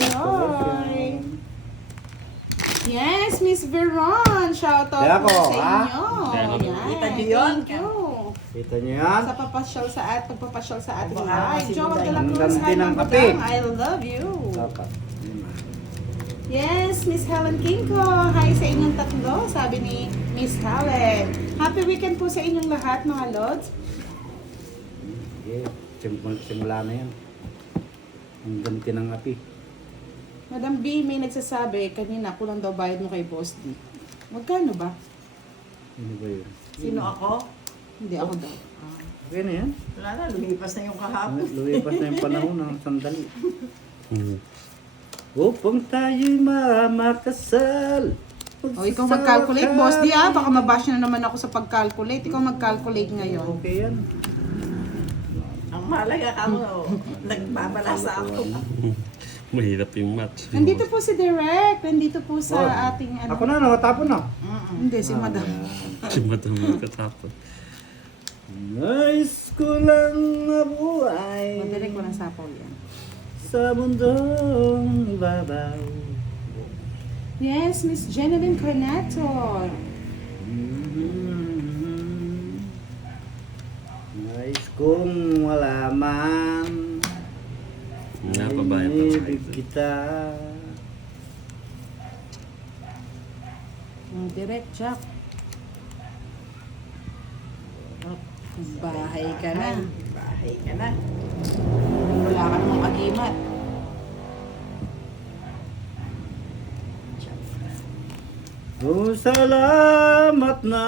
enjoy. Yes, Miss Veron. Shout out Kaya po ko, sa ha? inyo. Yan. Kita niyo yun? Thank you. Kita niyo yan? Sa pagpapasyal sa ating Baka live. kasi Joel Buday. de la Ang Cruz, ganda hi ng Ma'am kape. Budang. I love you. Dapat. Yes, Miss Helen Kinko. Hi sa inyong tatlo, sabi ni Miss Helen. Happy weekend po sa inyong lahat, mga lods. Sige, simula na yan. Ang ganti ng api. Madam B, may nagsasabi, kanina kulang daw bayad mo kay Boss D. Magkano ba? Ano ba yun? Sino ako? Hindi ako daw. Okay na yan. Wala na, lumipas na yung kahapon. Lumipas na yung panahon ng sandali. Upang tayo'y makasal. O, ikaw mag-calculate, Boss D, ah. Baka mabash na naman ako sa pag-calculate. Ikaw mag-calculate ngayon. Okay yan. Ang mahalaga ka mo, nagbabalasa ako. Mahirap yung match. Nandito po si Direk. Nandito po sa Oh, ating ano. Ako na, nakatapon na. Hindi, si Madam. Si Madam katapon. Nais ko lang mabuhay Direk, walang sapaw yan. sa mundong ibabaw. Yes, Miss Genevieve Corneto. Nais kong malaman Napabayad pa sa ibig kita. Direk, Jack. Bahay ka na. Bahay ka na. Wala ka namang agimat. Oh, salamat na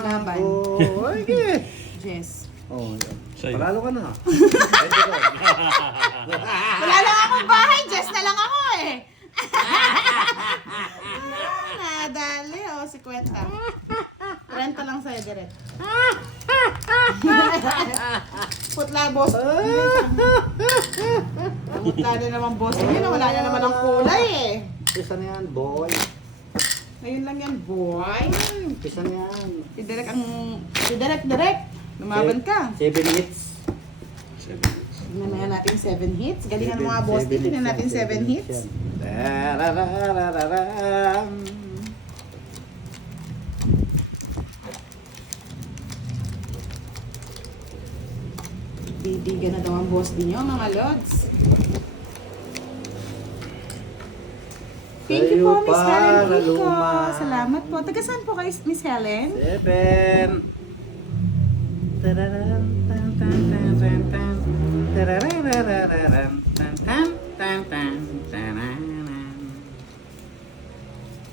Laban. ako. Ay, okay. Jess. Oh, Sa'yo. panalo ka na. Pwede ko. Wala lang akong bahay, Jess na lang ako eh. Nadali, oh, si Kwenta. 30 lang sa'yo, direct. Putla, boss. Putla na naman, boss. Hindi na, wala na naman ang kulay eh. Pisa na yan, boy. Ngayon lang yan, boy. Pisa na yan. Si Direk. Lumaban ka. 7 hits. Tingnan na natin 7 hits. Galingan mo nga, boss. Tingnan natin 7 hits. Tarararararam. Bibigan na daw ang boss din nyo, mga lods. Thank you po, Sa'yo Miss Helen para Rico. luma. Salamat po. Taga saan po kayo, Miss Helen? 7. Tararam, tan, tan, tan, tan, tan. Tarararararam, tan, tan, tan, tan, tararam.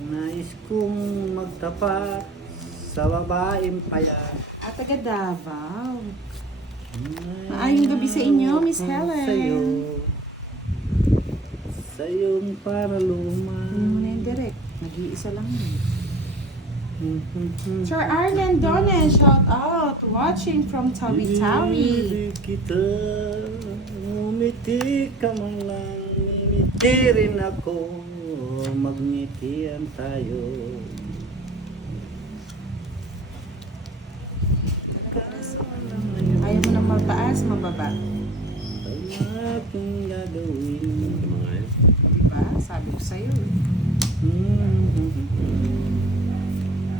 Nais kong magtapat sa babaeng payat. At taga Davao. Maayong gabi sa inyo, Miss Helen. Sa'yo, sa'yong para luma. Hindi mo na yung direct. Nag-iisa lang yun. Sir Arlen Donen, shout out. Watching from Tawi-Tawi. Ibig kita, umiti ka man lang, ngiti rin ako, magnitian tayo. Ayaw mo nang mataas, mababa. Ang aking gagawin. Mga yun. Diba? Sabi ko sa'yo.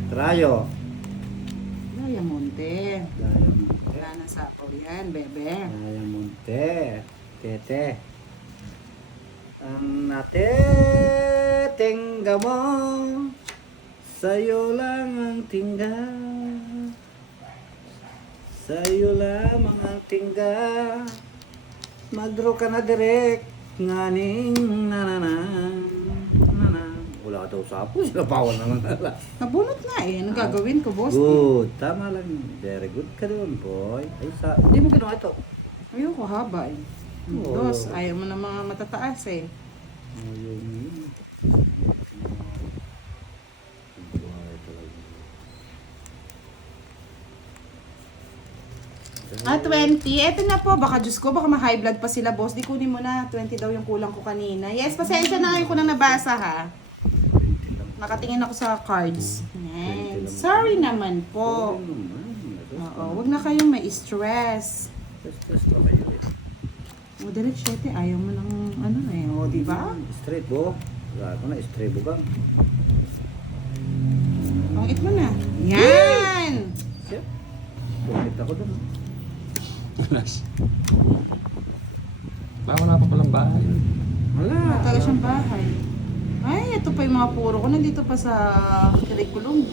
Trayo. Diamante. Wala na sapaw yan, bebe. Diamante. Tete. Ang natetingga mo, sa'yo lang ang tingga. Sa'yo lamang ang tingga. Mag-draw ka na direct. Nganing nananang. Wala ka daw sapo. Sinapawan naman. Nabunot nga eh. Anong gagawin ko, boss? Good. Tama lang. Very good ka doon, boy. Ay, hindi mo ginawa ito. Ayoko haba eh. Oo. Boss, ayaw mo na mga matataas eh. Ayun. Ah, 20. Eto na po. Baka, Diyos ko, baka ma-high blood pa sila, boss. Di kunin mo na. 20 daw yung kulang ko kanina. Yes, pasensya na ngayon ko nang nabasa, ha? Nakatingin ako sa cards. Yan. Sorry naman po. Oo, wag na kayong ma-stress. O, diretsete, ayaw mo ng ano eh. O, di ba? Straight bo. Wala ko na, straight bugang. Pangit mo na. Yan! Siya. Bumit ako dun. Alas. Wala pa palang bahay. Wala. Talaga siyang bahay. Ay, ito pa yung mga puro ko. Nandito pa sa curriculum.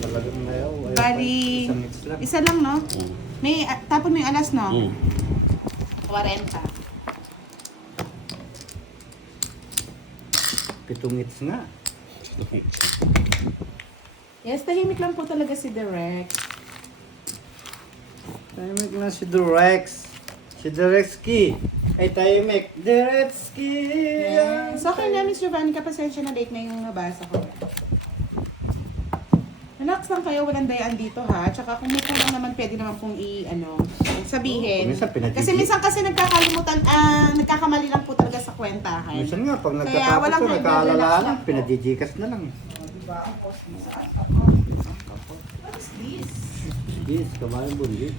Talagang ayaw. Bali, Isang mix lang. isa lang, no? Mm. May, tapon mo yung alas, no? Mm. 40. 7 hits nga. Yes, tahimik lang po talaga si Direk. Tahimik na si Durex. Si Durexki. Ay, tahimik. Durexki! Yes. So, okay na, Miss Giovanni, pasensya na late na yung nabasa ko. Relax lang kayo, walang dayaan dito ha. Tsaka kung may kulang naman, pwede naman pong sabihin. Minsan pinagigi- Kasi minsan kasi nagkakalimutan, nagkakamali lang po talaga sa kwentahan. Minsan nga, pag Kaya nagtatapos walang ko, relax nagkaalala lang na, po. pinadijikas na lang. What is this? Yes, kamahin bundi.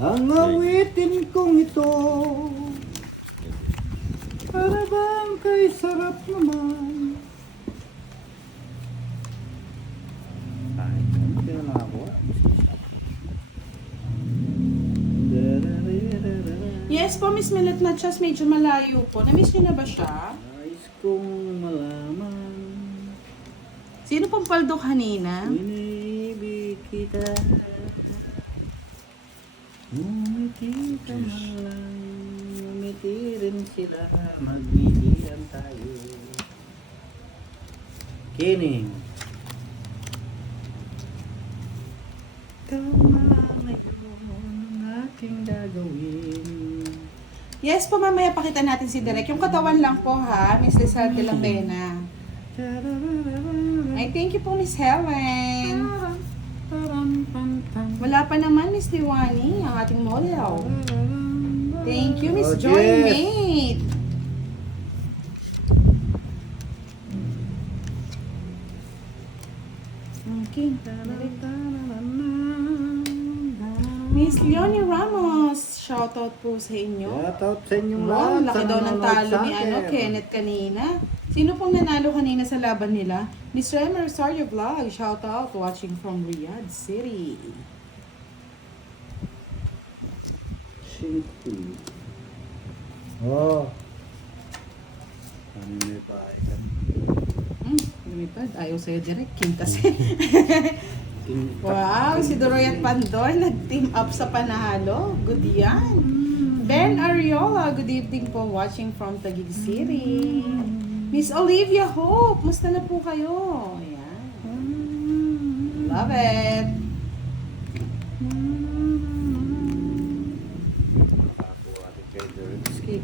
Ang awitin kong ito, para bang kay sarap naman. Ay, hindi na nakakuha. Yes po, Miss Millet Natchas, medyo malayo po. Na-miss niyo na ba siya? Nais kong malaman, Sino pong paldok kanina? inibig kita. Ngumiti ka man lang, ngumiti rin sila, magbibiyan tayo. Kining. Ikaw na ngayon ang aking gagawin. Yes po, mamaya pakita natin si Direk. Yung katawan lang po ha, Miss Lizard de la Pena. Ay, thank you po, Miss Helen. Wala pa naman, Miss Diwani, ang ating model. Thank you, Miss Oh, Joy yes. Mate. Okay. Miss Leonie Ramos, shoutout po sa inyo. Shoutout sa inyong Wow, lahat. laki sa daw ng nanonood talo sa ni akin. Kenneth kanina. Sino pong nanalo kanina sa laban nila? Miss Rema Rosario Vlog, shoutout, watching from Riyadh City. City. Oh. Ano may bahay ka? Lumipad. Ayaw sa'yo direct, Kim kasi. Wow, si Doroy at Pandor nag-team up sa panalo. Good yan. Ben Ariola, good evening po, watching from Taguig City. Miss Olivia Hope, musta na po kayo? Ayan. Love it. Skip.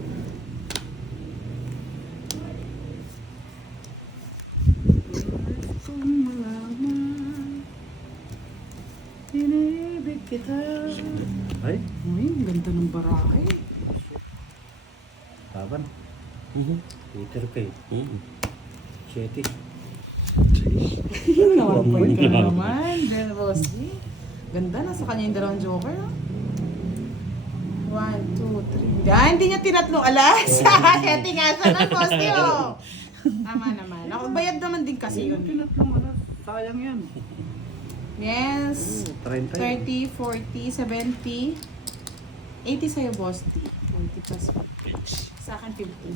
Inibig kita. Ay, Uy, ang ganda ng barahe. laban. Mhm. Peter Kay. Mm. Chetty. Nawapoy ka na naman, Del Rossi. Ganda na sa kanya yung dalawang joker. ah. 1, 2, 3. Ah, hindi niya tinatlo alas. Seti nga siya ng Rossi, oh. Tama naman. Ako, bayad naman din kasi yun. Pinatlong alas. Sayang yan. Yes. 30. 30, 40, 70. 80 sa'yo, boss. 40 plus 50. Sa akin, 50.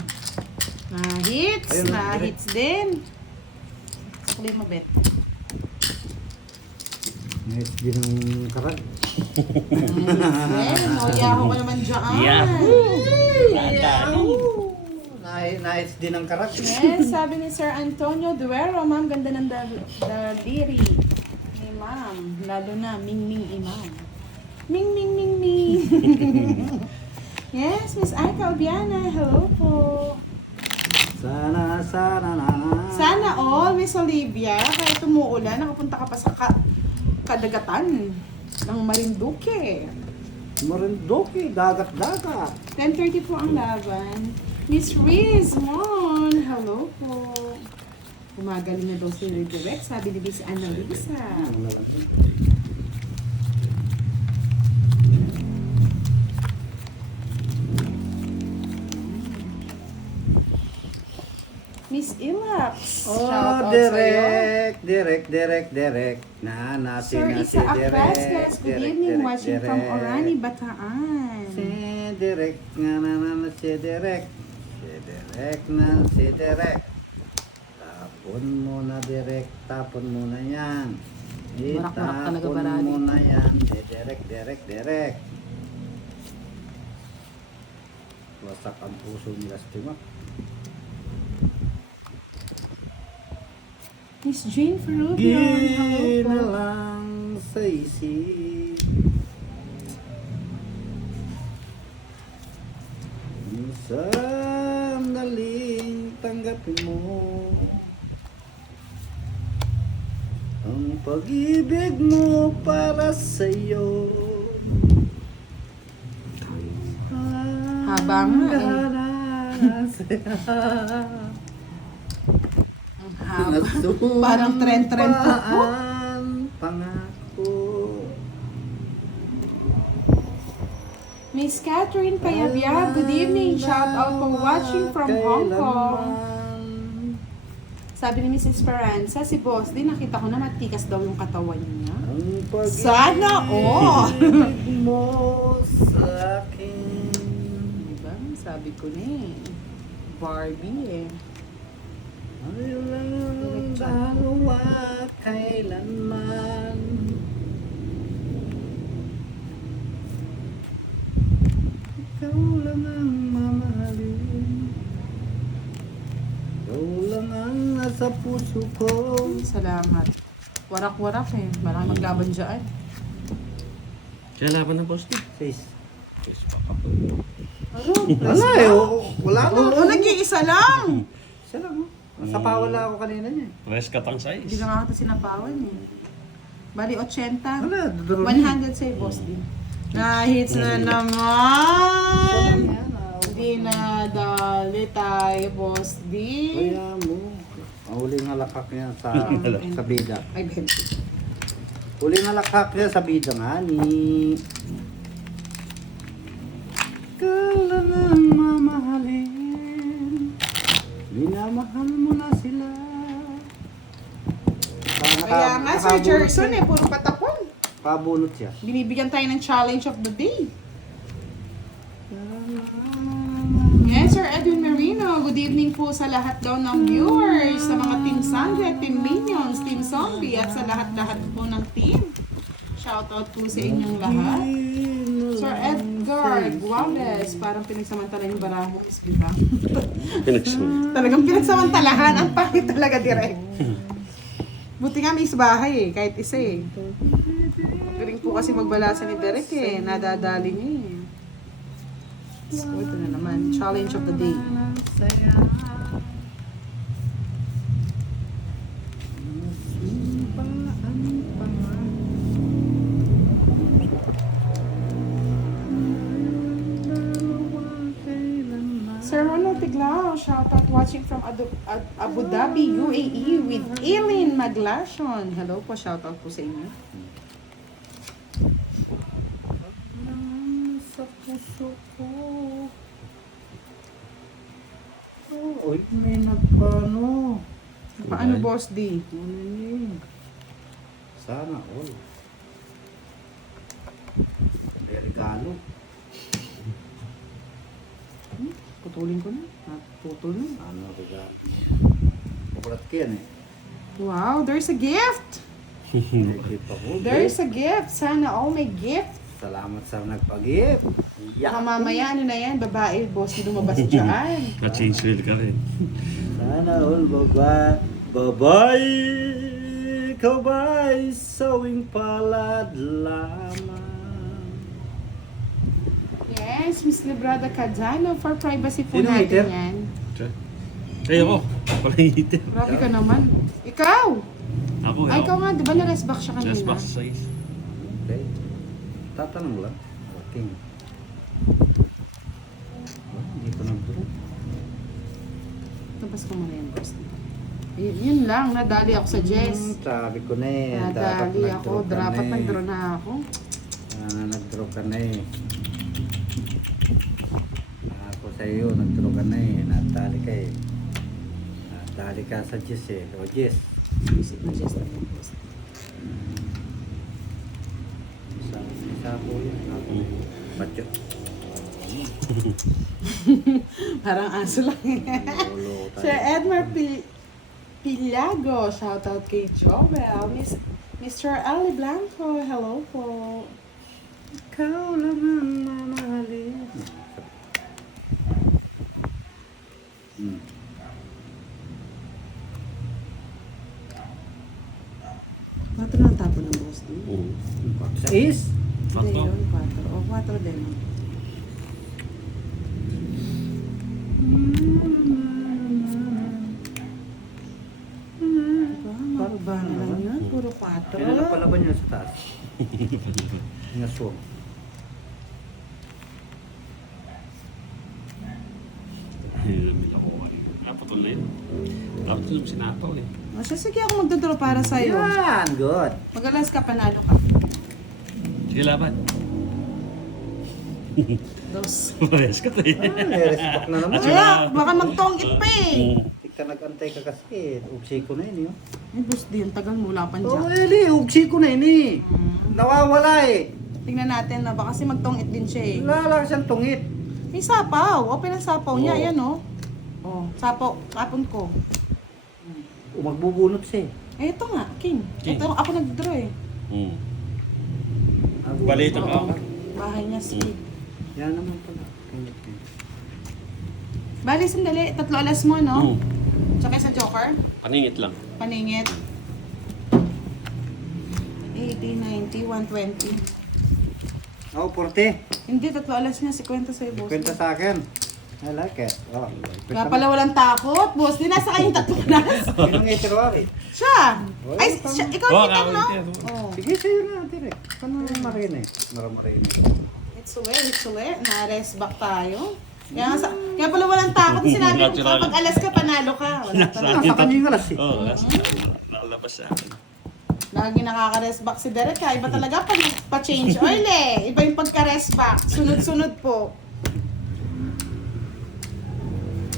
Na-hits. Ayun, Na-hits din. Sukli mo, Bet. Nice din ang karag. Yes, yaho ko naman dyan. Yahoo! Yahoo! Nice din ang karag. Yes, sabi ni Sir Antonio Duero, ma'am, ganda ng daliri ni ma'am. Lalo na, Ming Imam. Ming. Yes, Miss Aika Obiana, hello po. Sana na. Sana all, Miss Olivia, kahit umuulan, nakapunta ka pa sa kadagatan ng Marinduque. Marinduque, dagat-dagat. 10:30 po ang laban. Miss Riz Mon, hello po. Gumagaling na daw si Redirect, sabi ni Miss Annalisa. Ano lang to? Miss Ilaps, Oh, shout out sa'yo. direct. Na, Sir si Isa direct. Acrascas, good evening, watching from Orani, Bataan. Si direct nga na si direct. Si direct. Tapon mo na direct, tapon mo na yan. Barak-barak talaga Itapon barali. mo na yan. Direct. Wasak ang puso ni Lastima. Miss Jane Ferrubion, hello po. Ginalang sa isip. Sandaling tanggapin mo ang pag-ibig mo para sa'yo. Haba nga eh. Ang haba. Parang trend-trend po po. Pangako. Miss Catherine Payabia, good evening. Shout out for watching from Hong Kong. Sabi ni Miss Esperanza, si Boss din, nakita ko na matikas daw yung katawan niya. Sana all! mo sa akin. Diba? Sabi ko na eh. Barbie eh. Ay lang dalawa kailanman. Ikaw lang ang mamahalin. Ikaw lang ang nasa puso ko. Salamat. Warak-warak eh. Maraming maglaban dyan. Kaya laban ng boss din. Sis. Wala eh. Wala na. Oo, nag-iisa lang. Isa lang. Sapawan lang ako kanina niya. Press katang size. Hindi na nga kita sinapawan eh. Bali, 80. Wala, duduro 100 sa'yo, Boss din. Na-hits na naman! Hindi na dali tayo, Boss din. Kaya mo. Ang huling halakak niya sa bida. Ay, 20. Huling halakak niya sa bida nga ni. Kala nang mamahalin. Minamahal mo na sila. Kaya nga, Sir Jerson eh, puro patapon. Pabulot siya. Binibigyan tayo ng challenge of the day. Yes, Sir Edwin Marino. Good evening po sa lahat daw ng viewers, sa mga Team Sandra, Team Minions, Team Zombie, at sa lahat-lahat po ng team. Shoutout po sa inyong lahat. Sir Edgar Guales, parang pinagsamantala yung barangos, di ba? Talagang pinagsamantalahan. Ang pangit talaga direct. Buti nga may bahay eh, kahit isa eh. Galing po kasi magbalasa ni Derek eh, nadadali niya eh. So, ito na naman, challenge of the day. Sir Ronald Tiglao, shoutout watching from Abu Dhabi, UAE with Eileen Maglasion. Hello po, shoutout po sa inyo. Sa puso ko. Uy, may nagpano. Paano, Boss D? Sana all. Regalo. Putulin ko na. Putol na. Ano regalo? Bukulat ko yan eh. Wow, there's a gift! Nakikita ko. There's a gift! Sana all may gift! Salamat sa nagpag-gift. Baka mamaya, ano na yan, babae, boss, lumabas dyan. Na-change wheel ka rin. Sana all babay. Ikaw ba'y sawing palad lamang? Yes, Miss Librada Cadzano, for privacy po Sino natin hater? yan. Ay ako. Pala hitin. Grabe ka naman. Ikaw! Ako Ay, ikaw nga, di ba na-rest back siya Just kanina? box size. Okay. Tatanong lang. Okay. Hindi ko nagduro. Labas ko muna yan, boss. Yun lang, nadali ako sa Jess. Sabi ko na eh. Nadali ako, dapat nag-draw na ako. Nag-draw ka na eh. Ako sa iyo, nag-draw ka na eh. Nadali ka eh. Nadali ka sa Jess eh. O Jess. Isip na Jess na yun. Isa po yun. Ako. Batyo. Parang aso lang. Lolo Sir tayo. Edmar Pilago, shoutout kay Joel. Mr. Ali Blanco, hello po. Ikaw lang ang mamahalin. Quatro lang tapo ng boss din. Oo. Sa is? Hindi Tatlo. yun, quatro. O, quatro din. Diba? Ba naman yun? Puro quatro. Kailan na palaban nyo sa taas? Yung aswang. Namila ko ay. Putol na yun. Dapat ko yung sinapaw eh. O, siya, sige ako magdodoro para sa'yo. Yan, good. Magalas ka, panalo ka. Sige, laban. Dos. Parehas ka to eh. Respect na naman. At Wala, baka magtongit pa eh. Hindi ka nag-antay ka kasi. Ugsi ko na yun yun. Ay, boss din, tagal mo, wala pang Oo, jack. Eli, ugsi ko na yun eh. Nawawala eh. Tingnan natin na, baka kasi magtongit din siya eh. Wala lang siyang tungit. May sapaw. Open ang sapaw niya. Oo. Ayan oh. Oh, sapaw. Kapon ko. O magbubunot siya eh. Eh, ito nga. King. King. Ito, ako nag-draw eh. Hmm. Balita ka Oo. ako. Bahay niya, speed. Yan naman pala. Bali, sandali. 3 alas mo, no? Hmm. Tsaka sa Joker. Paningit lang. Paningit. 80, 90, 120. Oh, 40. Hindi, 3 alas niya. 50 sa'yo, boss. Kwenta sa akin. I like it. Oh. Nga pala walang takot, boss. Di nasa kayong 3 alas. Sinong iterwari? Siya. Oy, Ay, tama. siya, ikaw Oo, kita, no? kakawin ka. Oh. Sige sa'yo na, direct. Paano marinig? Marinig. It's ulit. Na-rest back tayo. Kaya pala walang takot. Sinabi ko, Natural. kapag alas ka, panalo ka. Wala talaga. Nasa kanya yung alas eh. Oo, last. Nakalabas sa akin. Lagi nakaka-rest back si Derek. Kaya iba talaga pa-change oil eh. Iba yung pagka-rest back. Sunod-sunod po.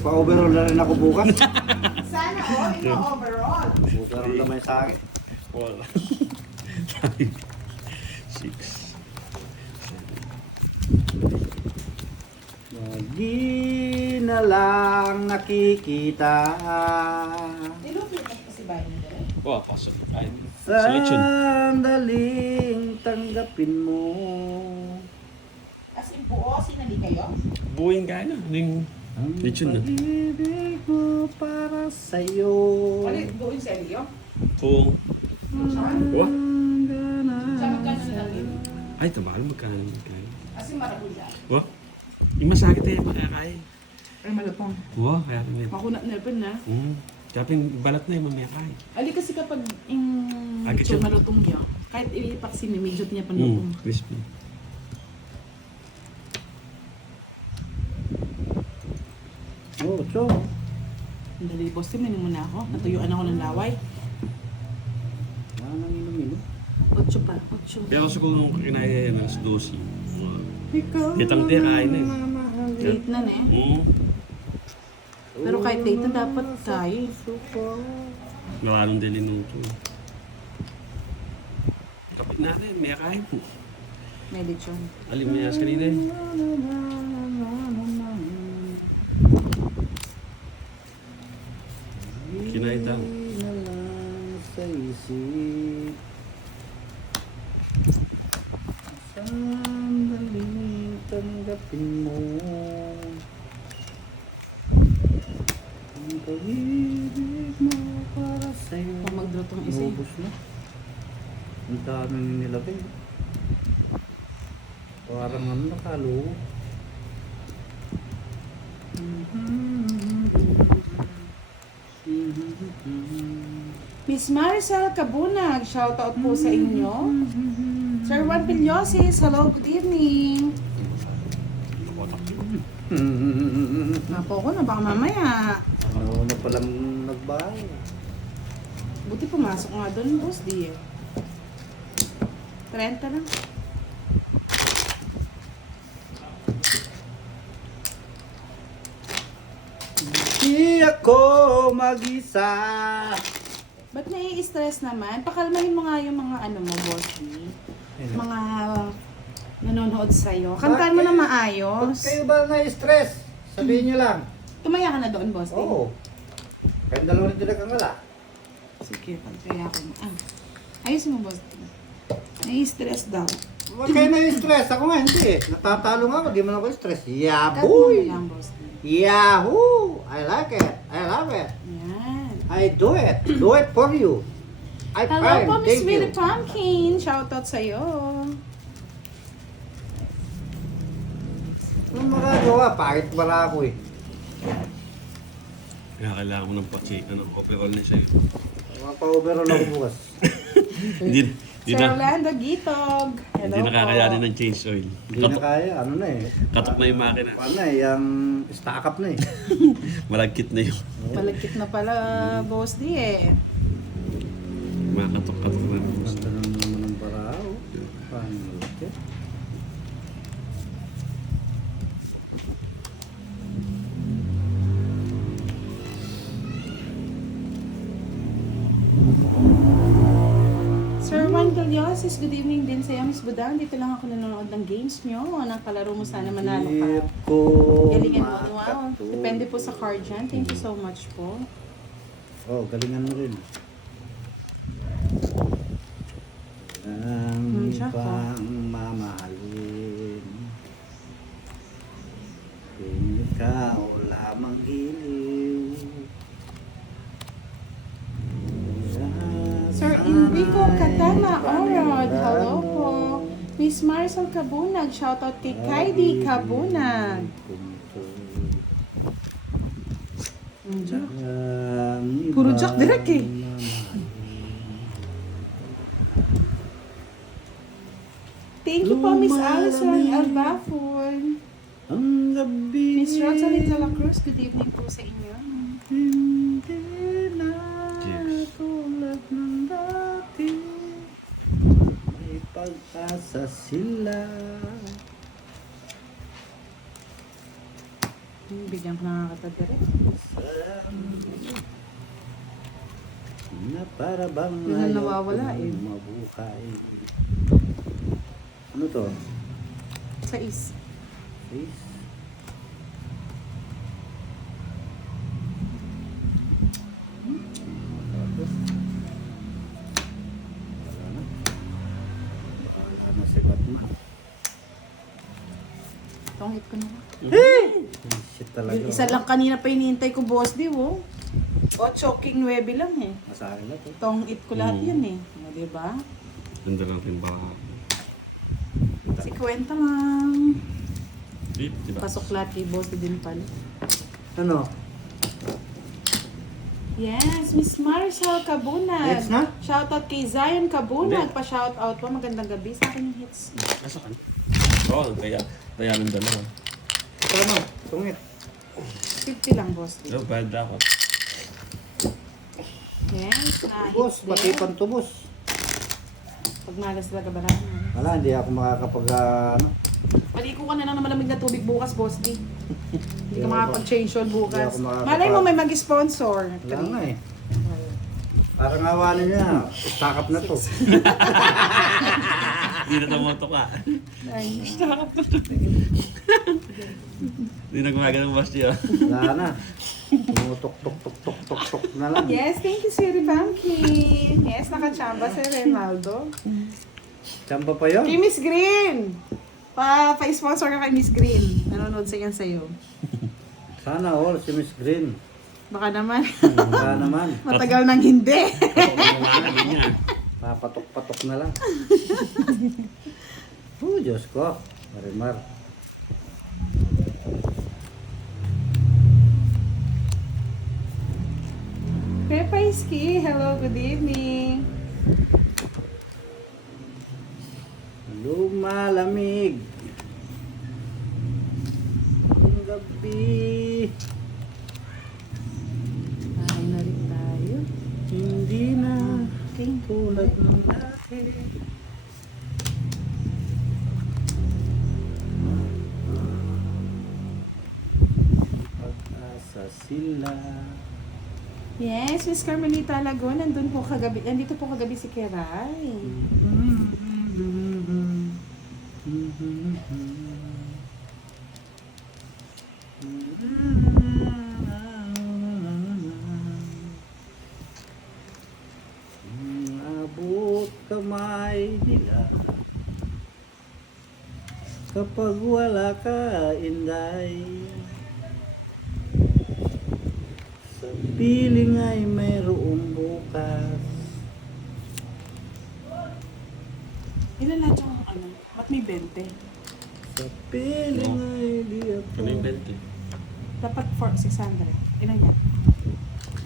Pa-overall na rin ako bukas. Sana all in overall. Overall naman sa akin. Wala. 5, 6, 7. Lagi na lang nakikita Nilupit pa si Bayan ni Derek. Wow, pasok. Ay, selection. sandaling tanggapin mo. As in buo, sinali kayo? Buuin ka na. Yung Ang lechon na. pag-ibig mo para sa'yo. Ulit, buo yung selyo? Kung... Wah. Siya magkano na lang Ay, tabal. Magkano. As in marabuya. Wah. Yung masakit eh. Makakay. Ay malupong. Wah, kaya kami. Makunat na rin na. Kaya balat na yung mamayakay. Ali kasi kapag yung Agad lechon siya. malutong niya, kahit ipaksin, medyo niya panlutong. Crispy. Oh, so. Ang dali, boss, tinanin mo na ako. Natuyuan ako ng laway. Ano nang inumin? 8 pa, 8. Kaya kasi kung kinaya yan, alas 12. Ikaw Kitang tiya, kain na eh. Late na na eh. Pero kahit late na dapat tayo eh. Gawa nung delinuto. Kapit natin, may kain po. May lechon. Alimayas kanina eh. Kinaita. Na lang sa isip. Sandaling tanggapin mo. Ang pag-ibig mo para sa'yo. Kung mag-draw tong isa eh. Inubos na. Ang daming nilagay. Parang ano nakalo. Miss Maricel Cabunag, shoutout po sa inyo. Sir Juan Pillosis, hello, good evening. Napo ko na, baka mamaya. Ano na palang nagbahay. Buti pumasok nga doon, boss, di eh. 30 lang. Di ako mag-isa. Ba't nai-stress naman? Pakalmahin mo nga yung mga ano mo, boss, di. Mga nanonood sa'yo. Kantaan mo na Pag maayos. kayo ba na-stress? Sabihin nyo lang. Tumaya ka na doon, boss, di. Oo. Kayong dalawa rin din wala. Sige, pagkaya ko na. Ayos mo, boss. Nai-stress daw. Huwag kayo na-stress. Ako nga hindi. Natatalo nga ako. Di man ako stress. Kalma mo Yaboy! lang, boss. Yahoo! I like it. I love it. Yan. I do it. Do it for you. I Hello fine. po, Miss Thank Willie you. Pumpkin. Shoutout sa'yo. Anong magagawa? Pahit wala ako eh. Kaya kailangan mo ng pa-check, overall na siya. Mapa-overall ako bukas. Hindi Sir na, Orlando Gitog. Hello hindi nakakayanin po. ng change oil. Hindi na kaya. Ano na eh. Katok na yung makina. Paano eh. Yung stack up na eh. Malagkit na yung Malagkit na pala, boss di eh. makatok-katok na. Basta naman ng barao. Paano malaki? Sir Juan Galiosis, good evening din sa iyo, Miss Budang. Dito lang ako nanonood ng games nyo. Nakalaro mo sana manalo ka. Hindi ko Galingan mo, wow. makatulog. Depende po sa card dyan. Thank you so much po. Oh, galingan mo rin. Ang Jack, ibang mamahalin. Kung ikaw lamang giliw. Sir Enrico Catana Orod, hello po. Miss Marisol Kabunag, shoutout kay Kaidi Kabunag. Jack. Puro Jack direct eh. Thank you po, Miss Alison Albafon. Ang gabi Miss Rosalie de la Cruz, good evening po sa inyo. hindi na Cheers. tulad ng dati. May pag-asa sila. Bigyan ko nakakatadirect. Na para bang Yun ang ayaw nawawala kong eh. mabuhay. Ano to? Sa is. Face? Wala na. Bakal ka na si Batman. Itong hit ko na. Shit talaga. Yung isa lang kanina pa hinihintay ko, boss, di wo. O, choking 9 lang eh. Masakin na to. Itong hit ko lahat yan eh. O, diba? Ganda lang yung baka. 50 lang. Diba? Pasok lahat kay boss din pala. Ano? Yes, Miss Marisol Kabunag. Hits na? Shoutout kay Zion Kabunag. Hindi. Pa-shoutout po. Magandang gabi sa akin yung hits. Nasa kan? Oo, kaya ng dalawa. Ano? Tungit. 50 lang, boss. Pero bad ako. Yes, na Tubos, hits pati din. pantubos. Pag malas talaga ba lang? Wala, hindi ako makakapag ano. Paliko ka na lang ng malamig na tubig bukas, boss D. Hindi ka makapag-change on bukas. Hindi ako makakapag- Malay mo may mag-sponsor. Wala nga eh. Parang awanin niya. Stakap na to. Hindi na tumoto ka. Ay, Hindi na gumagana ng boss niya. Wala na. Tumutok-tok-tok-tok-tok na lang. yes, thank you, Sir Banky. Yes, nakachamba si Ronaldo. Tsamba pa yun. Kay Miss Green! Pa-sponsor ka kay Miss Green. Nanonood sa yan sa'yo. Sana all si Miss Green. Baka naman, Wala naman. matagal nang hindi. Kailangan niya. Papatok-patok na lang. Oh, Diyos ko. Marimar. Pepaiski, hello, good evening. Lumalamig. Ang gabi. Ay, na rin tayo. Hindi na tulad ng dati. Pag-asa sila. Yes, Miss Carmelita Alagon, nandun po kagabi, nandito po kagabi si Keray. Abot kamay nila kapag wala ka, Inday. Sa piling ay mayroong bukas. Ilan lahat yung ano? Ba't may 20? Sa piling ay di ako. Ano yung 20? Dapat 600. Ilan yan?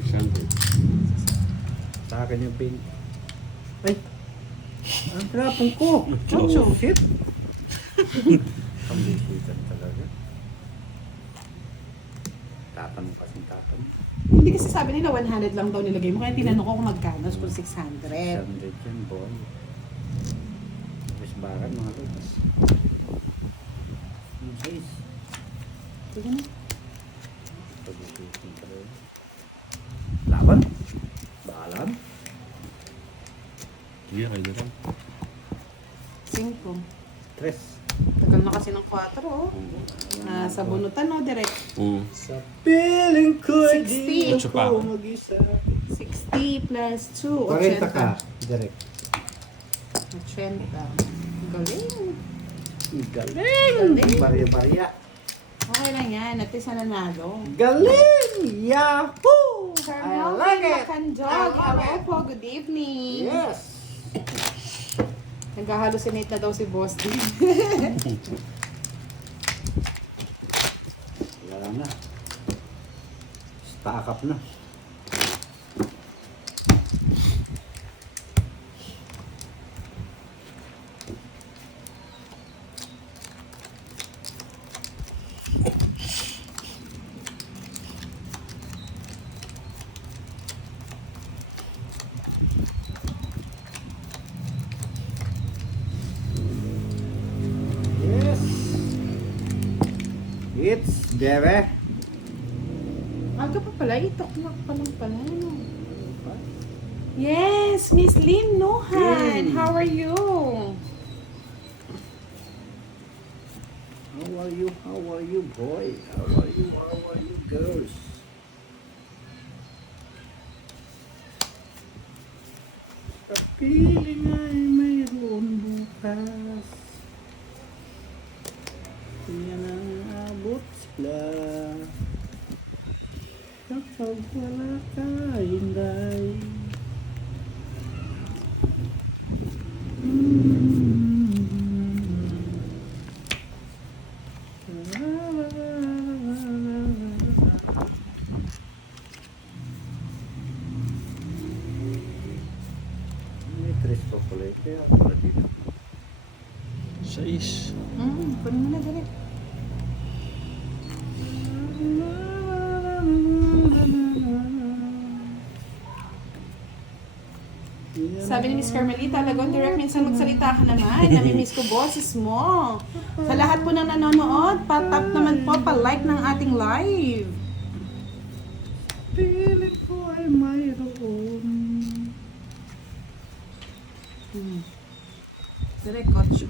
600. Sa akin yung pin. Ay! Ang trapong ko! Chuchu. Oh, shit! Ang bisitan talaga. Tapan mo kasing tapan. Hindi kasi sabi nila 100 lang daw nilagay mo. Kaya tinanong ko kung magkano kung 600. 100 yan, boy. Mas bakan mga lupas. Ang size. Sige na. Pag-isitin talaga. Laban? Balan? Sige, kayo na lang. 5. Tres. Tagal na kasi ng 4, oh. Nasa bunutan, no, direct. Sa piling ko ay di 60. ako mag-isa. 60 plus 2, 40 80. ka, direct. 80. Galing. Galing! Galing. Barya-barya. Okay lang yan. At least nanalo. Galing! Yahoo! Carmel I like it! Makanjog. I love Hello it. po. Good evening. Yes! Nag-hallucinate na daw si Boss D. Wala na. Stack up na. Yes! It's Dere. Aga pa pala. 8 o'clock pa lang pala. No? Yes, Miss Lynn Nohan. Lynn. How are you? How are you? How are you, boy? How are you? How are you, girls? Kapiling ay mayroon bukas. Yan ang abot sila. Kapag wala ka, Inday. May tres pa pala ito. Kaya pala dito. 6. Kunin mo na direct. Sabi ni Miss Carmelita, Alagon, direct, minsan magsalita ka naman. Namimiss ko boses mo. Sa lahat po ng nanonood, patap naman po, pa-like ng ating live. Piling ko ay mayroon. Direct, coach.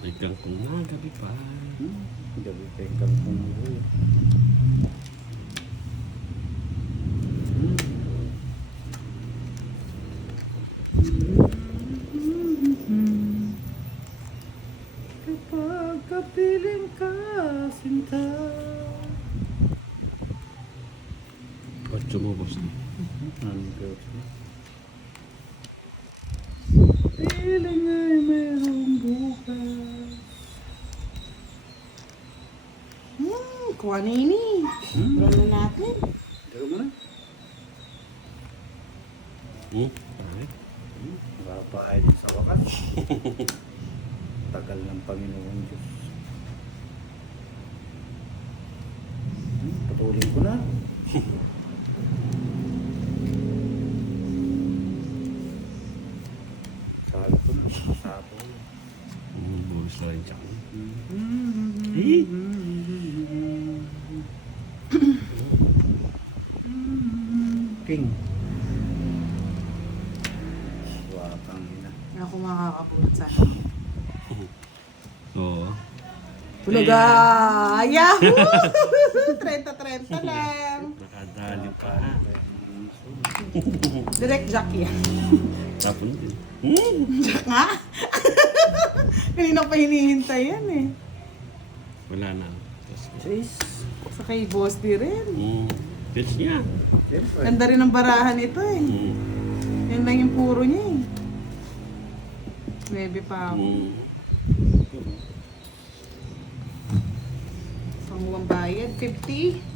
May kangkong na, gabi pa. Gabi kayong kampong mo. Kapag kapiling ka, sinta. 8 mo, boss. Anong girls mo? Piling ay mayroong bukas. Kuha na yun eh. Draw na natin. Dito mo na. Alright. Makapahay din sa wakas. Tagal ng Panginoon Diyos. Putulin ko na. Tapos. Bulis na rin siya. King. Swakang ina. Ako makakapulot sa akin. Oo. Tulaga! Yahoo! 30-30 lang. Nakadali pa. Direct jack yan. Tapon din. Jack nga? Kanina ko pa hinihintay yan eh. Wala na. Sis. Sa kay boss di rin. Pitch niya. Siyempre. Ganda rin ang barahan ito eh. Yan lang yung puro niya eh. Maybe pa ako. Panguwang bayad, 50.